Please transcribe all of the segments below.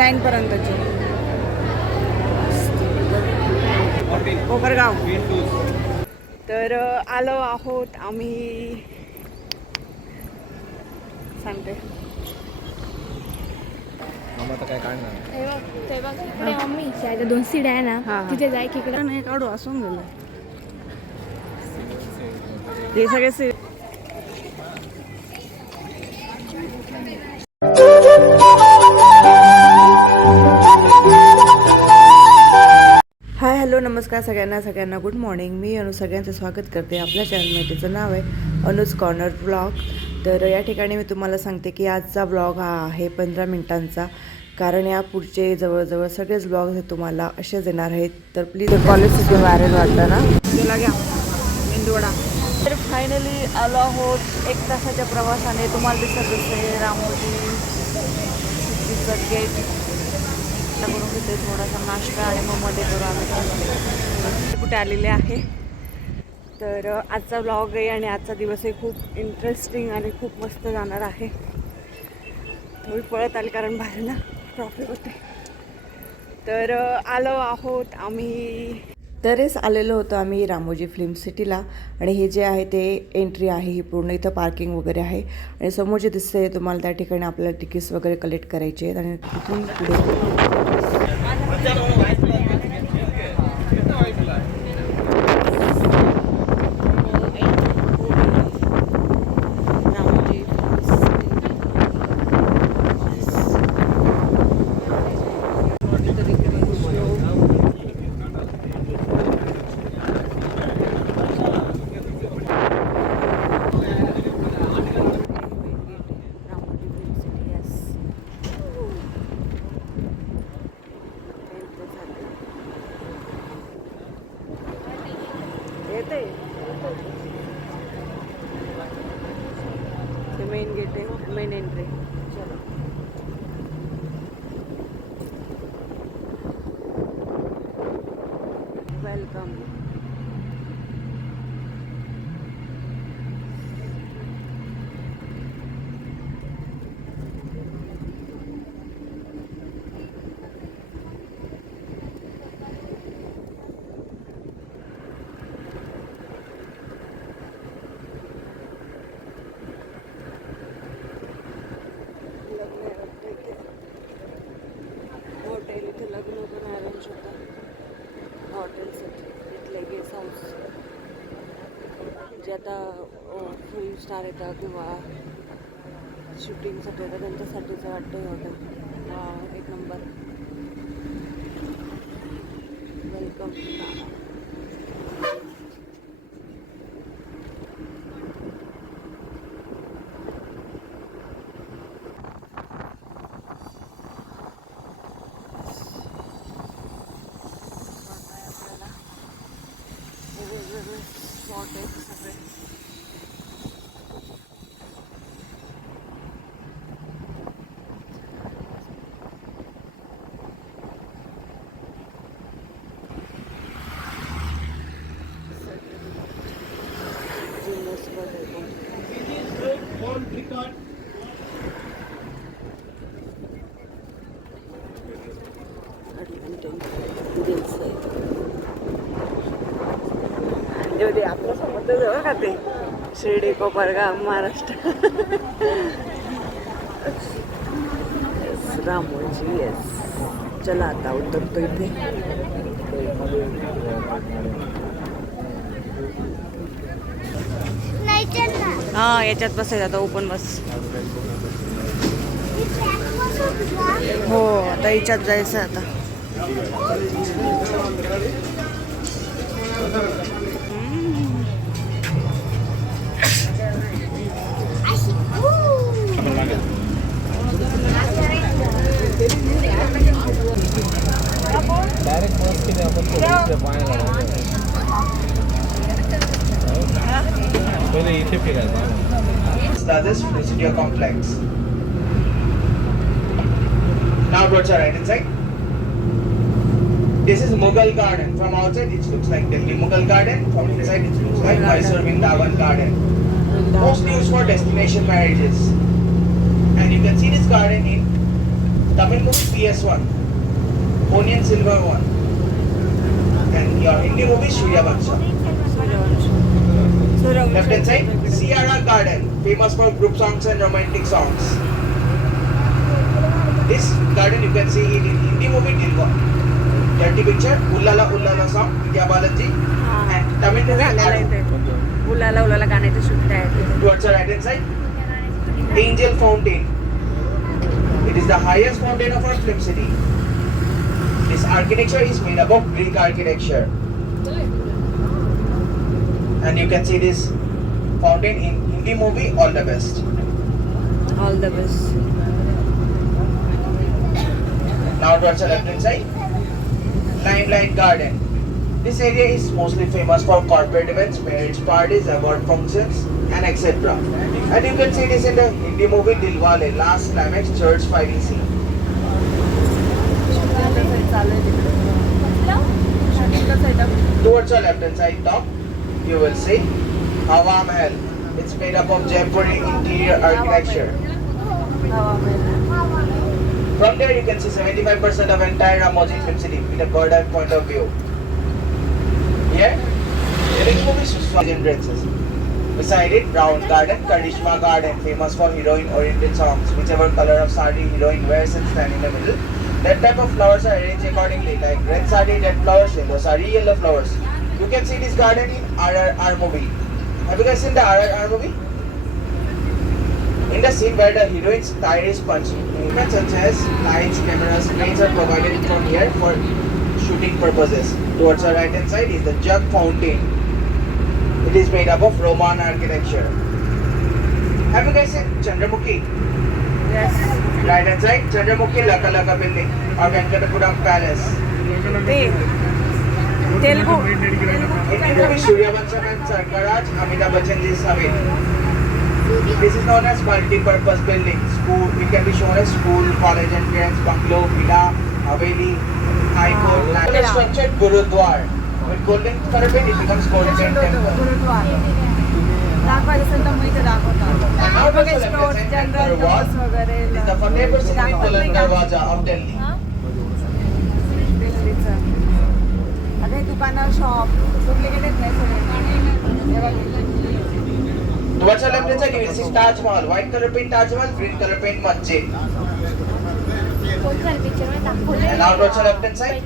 9 पर्यंतचे. कोपरगाव. तर आलो आहोत आम्ही, सांगते काय काढणार ते बघ इकडे मम्मी 2 सीड्या आहे ना, तिथे जाय की इकडे नाही काढू असून गेलं हे सगळे. हाय हॅलो नमस्कार सगळ्यांना गुड मॉर्निंग. मी अनु सगळ्यांचं स्वागत करते आपल्या चॅनलचं नाव आहे अनुज कॉर्नर ब्लॉग. तर या ठिकाणी मी तुम्हाला सांगते की आजचा ब्लॉग हा आहे 15 मिनिटांचा, कारण या पुढचे जवळजवळ सगळेच ब्लॉग हे तुम्हाला असेच येणार आहेत. तर प्लीज कॉलेज तिथून व्हायरल वाटतं ना, त्याला घ्या मेंदूवडा. तर फायनली आलो आहोत 1 तासाच्या प्रवासाने. तुम्हाला दिसत असेल रामोजी गेट. करून घेते थोडासा नाश्ता आणि मग मध्ये करू आम्ही कुठे आलेले आहे. तर आजचा ब्लॉग आहे आणि आजचा दिवस आहे खूप इंटरेस्टिंग आणि खूप मस्त जाणार आहे. थोडी पळत आली कारण बाहेर ना ट्रॉफिक होते. तर आलो आहोत आम्ही, तरीच आलेलो होतो आम्ही रामोजी फिल्म सिटीला. आणि हे जे आहे ते एंट्री आहे, ही पूर्ण इथं पार्किंग वगैरे आहे. आणि समोर जे दिसते तुम्हाला त्या ठिकाणी आपल्याला तिकीट्स वगैरे कलेक्ट करायचे आहेत. आणि तिथून पुढे मेन गेट आहे, मेन एंट्री. चलो वेलकम. हॉटेल इथे लग्न पण अरेंज होतं. हॉटेलसाठी इथले गेस्ट हाऊस जे आता फिल्म स्टार येतात किंवा शूटिंगसाठी येतात त्यांच्यासाठीचं वाटतं हे हॉटेल. 1 नंबर. वेलकम. स्पॉट आहेत सगळे. आपल्या समोर जवळ का ते शिर्डी कोपरगाव महाराष्ट्र. रामोजी. येस. चला आता उतरतो इथे. हा याच्यात बसायचं आता, ओपन बस. हो आता याच्यात जायचं आता. डायरेक्ट बस केली आपण पहिले इथे फिरायचं. This visit your complex. Now towards our right hand side. This is Mughal garden. From outside it looks like Delhi Mughal garden. From inside it looks like Mysore Vrindavan garden. Mostly used for destination marriages. And you can see this garden in Tamil movie PS1, Onion Silver one, and your Hindi movie Surya Bansha. Left hand side, Sierra Garden, famous for group songs and romantic songs. This garden you can see in Hindi movie Dilwa. Dirty picture, Ullala Ullala song, Vidya Balaji, and Tamil movie Aalo. उलाला उलाला गाण्याचे shoot आहे Towards the right hand side, Angel Fountain. It is the highest fountain of our film city. This architecture is made up of Greek architecture. And you can see this fountain in Hindi movie All the Best. All the best Now towards the left hand side, Limelight Garden. This area is mostly famous for corporate events, marriage parties, award functions, and etc. And you can see this in the Hindi movie Dilwale, last climax church fighting scene. Towards the left hand side top, you will see Hava mahel. It's made up of Jaipuri interior architecture. From there you can see 75% of entire Ramoji film city with a bird's eye point of view. Here, the movie is entrances. Beside it, Brown Garden, Karishma Garden, famous for heroine-oriented songs. Whichever color of sari heroine wears and stand in the middle. That type of flowers are arranged accordingly, like red sari, red flowers, yellow sari, yellow flowers. You can see this garden in RRR movie. Have you guys seen the RRR movie? In the scene where the heroine's tire is punched, equipment such as lights, cameras, cranes are provided from here for shooting purposes. Towards the right hand side is the jug fountain. It is made up of Roman architecture. Have you guys seen Chandramukhi? Yes. Right hand side, Chandramukhi Laka Laka building or Venkatapuram Palace. Telugu In the movie Surya Vansham and Sarkaraj, Amitabh Bachchan is Haveli. This is known as multi-purpose building. School, it can be shown as school, college entrance, bungalow, villa, haveli, high court, land. Structured Gurudwar. With golden carpet, it becomes golden temple. दाखवायचं असेल तर मग इथे दाखवतात And now बघा also store left hand general side stores वगैरे is the Fatehpur Sikri Buland Darwaza of Delhi. दिल्लीचं आता हे दुकानं शॉप डुप्लिकेट आहेत नाही सगळे हे बघ. Towards the left hand side, you will see Taj Mahal. White color paint Taj Mahal, green color paint Masjid. And now towards the left hand side,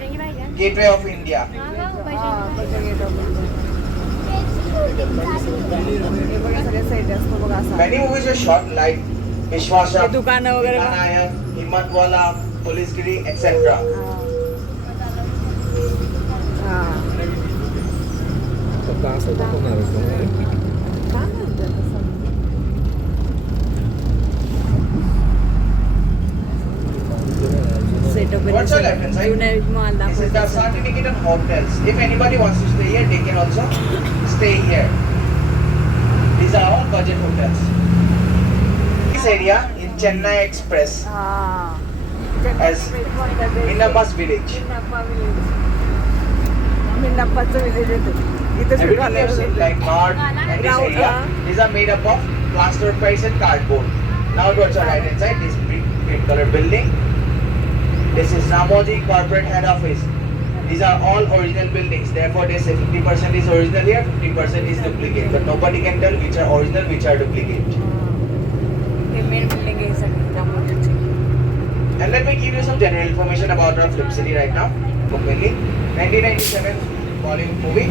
Gateway of India. हा, त्याच्या gate of India. हे बघा सगळे set असतो बघा असा Many movies are shot like Vishwasa, हे दुकानं वगैरे बघा. Anayak, Himmatwala, Polisgiri, etc. हा. फक्त असं दाखवणार होतं. काय म्हणतात तसं? Setup What's your left hand side? Unite mall This is the दाखवतात certificate of hotels. If anybody wants to stay here, they can also stay here. These are all budget hotels. This area in Chennai Express हा as Minnamas village. मिन्नप्पाचं village येते इथे Everything you have seen like North and this area, these are made up of plaster of Paris and cardboard. Now towards the right hand side, this green color building. This is Ramoji corporate head office. These are all original buildings. Therefore, they say 50% is original here, 50% is duplicate. But nobody can tell which are original, which are duplicate. हे main building आहे सगळी रामोजीची And let me give you some general information about our film city right now. Mughal, 1997 Bollywood movie,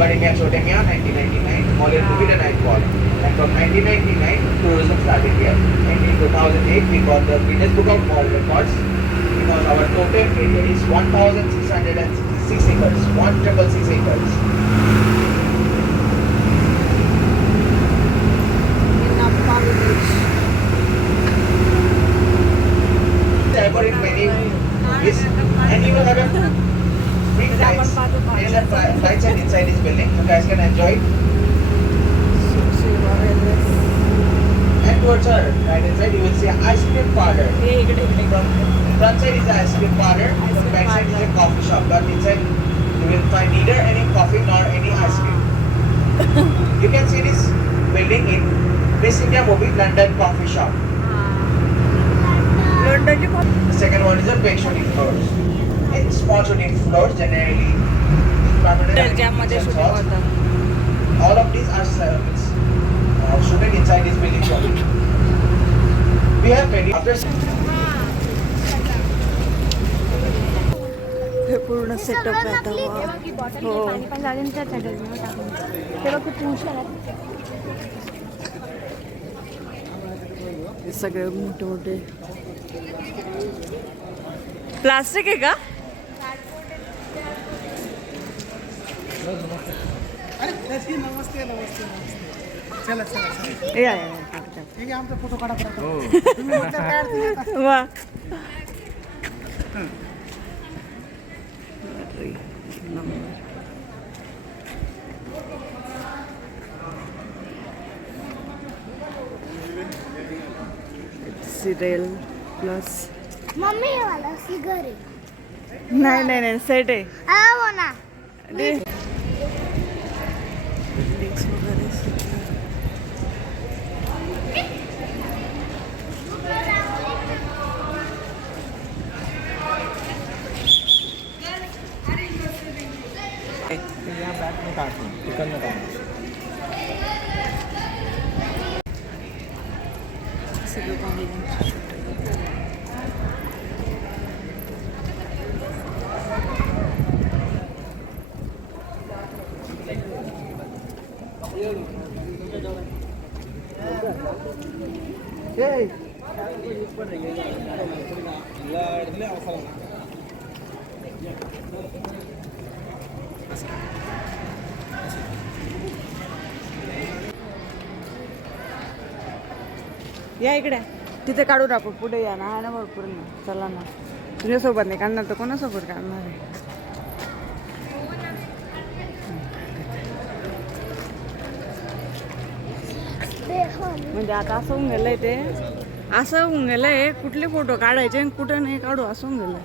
Bade Miyan Chote Miyan, 1999 Bollywood movie The Night Ball. And from 1999, tourism started here. And in 2008, we got the Guinness Book of World Records because our total area is 1,666 acres, 1,666 acres. Minnappa village Therefore, in many ways, and you will have a free flights. There are flights and inside this building. You guys can enjoy it. And towards our right hand side, you will see an ice cream parlor. हे इकडे From front side is an ice cream parlor. From back side is a coffee shop. But inside, you will find neither any coffee nor any ice cream. You can see this building in this India movie, London Coffee Shop. लंडनची The second and big shooting floors. In small shooting floors, generally, permanent ज्यामध्ये and shooting होतं. all of these are shooting inside this building only. We have many. After हे पूर्ण setup आहे आता. हो पाणी पण लागेल त्या चटईमध्ये टाकून. ते बघ किती हुशार आहे. हे सगळे मोठे मोठे प्लास्टिक आहे का? नमस्ते नमस्ते चला चला या ठीक आहे आमचा फोटो काढा तुम्ही म्हटलं काय अडचण आहे आता? वा सिरियल प्लस मम्मी हे वाला सिगर आहे. नाही नाही नाही सेट आहे. हो ना. Links वगैरे या बॅगने काढतो तिकडनं काढतो. सगळं बाहुल्यांची shooting. या इकडे तिथे काढू आपण पुढे या ना. हा ना भरपूर ना. चला ना. तुझ्यासोबत नाही काढणार तर कोणासोबत काढणार आहे? म्हणजे आता असं होऊन गेलंय ते. असं होऊन गेलंय कुठले फोटो काढायचे आणि कुठं नाही काढू असं होऊन गेलंय.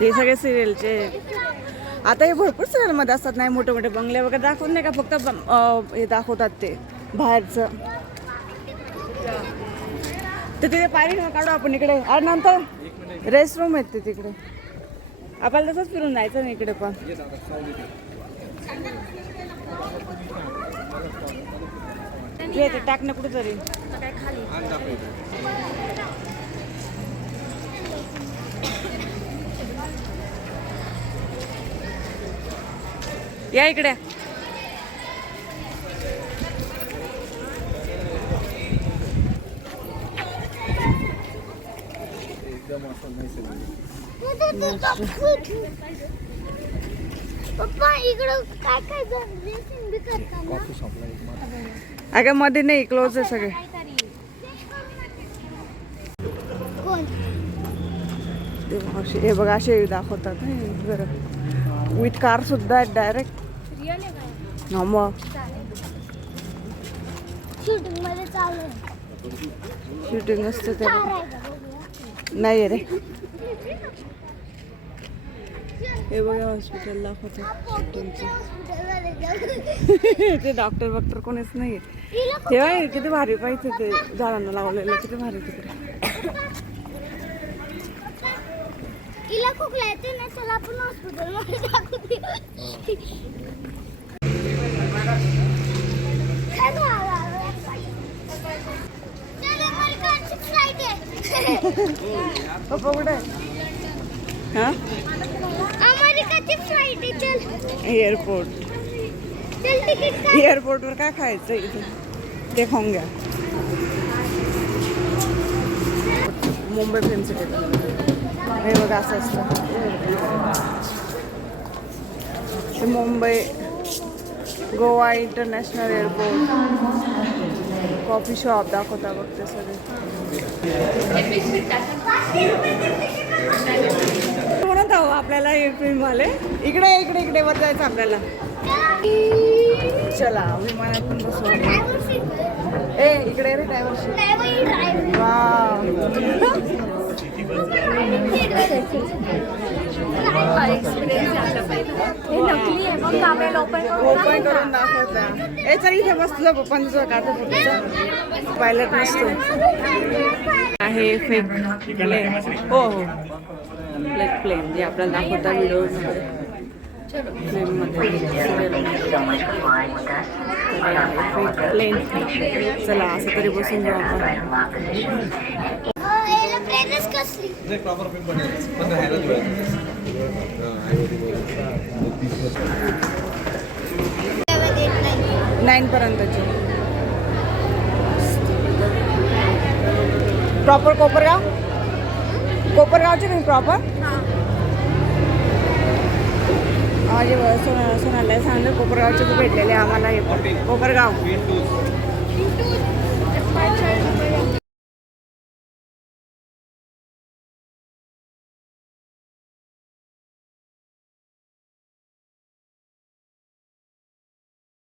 हे सगळे सिरियलचे आता हे भरपूर सिरियलमध्ये असतात. नाही मोठे मोठे बंगले वगैरे दाखवत नाही का फक्त हे दाखवतात ते बाहेरचं. तर तिथे पायरी काढू आपण इकडे. आणि नंतर रेस्ट रूम आहेत ते तिकडे. आपल्याला तसंच फिरून जायचं नाही इकडे पण. ते टाकणं कुठे तरी. या इकडे. एकदम असं नाही सगळं. पप्पा इकडं काय काय रेसिंग बी करतात ना. कॉफी शॉपला एक मात्र अगं मध्ये नाही क्लोज आहे सगळे. कोण ते असे हे बघा असे दाखवतात. हे बरं विथ कार सुद्धा आहेत डायरेक्ट. रिअल आहे काय? हा मग शूटिंग मध्ये चालू आहे. शूटिंग असते ते. कार आहे का बघूया. नाही रे. हे बघा हॉस्पिटल दाखवतात शूटिंगचं. ते डॉक्टर बक्टर कोणीच नाही. तेव्हा हे किती भारी पाहिजे ते झाडांना लावलेलं. किती भारी तिकडे. तिला खोकला येते ना. चला आपण हॉस्पिटल मध्ये टाकू. पप्पा कुठे? हा अमेरिकाची फ्लाईट आहे. चल एअरपोर्ट. चल तिकीट काढ. एअरपोर्टवर काय खायचं इथे ते खाऊन घ्या. Mumbai film city. हे बघा असं असतं. ते Mumbai Goa international airport. Coffee shop दाखवता बघते सगळे. म्हणत आहो आपल्याला हे फिल्म आले. इकडे इकडे इकडे वर जायचं आपल्याला. चला विमानातून बसू. ए इकडे रे ड्रायव्हर. वा हे नकली आहे मग कामेल ओपन ओपन करून दाखवता. ए चल इथे बस तुझा पप्पांचं काढतो फोटोचा. पायलट नसतो आहे फेक प्लेन. हो हो लाईक प्लेन जे आपल्याला दाखवता व्हिडिओमध्ये प्लेन. चला असं तरी बसून जाऊ आपण. प्रॉपर पेपर पण राहायला जुळायचं. 9 पर्यंतची. प्रॉपर कोपरगाव. कोपरगावचे तुम्ही प्रॉपर. माझे सोनाला सांगितलं कोपरगावचे भेटलेले आम्हाला. हे पण कोपरगाव.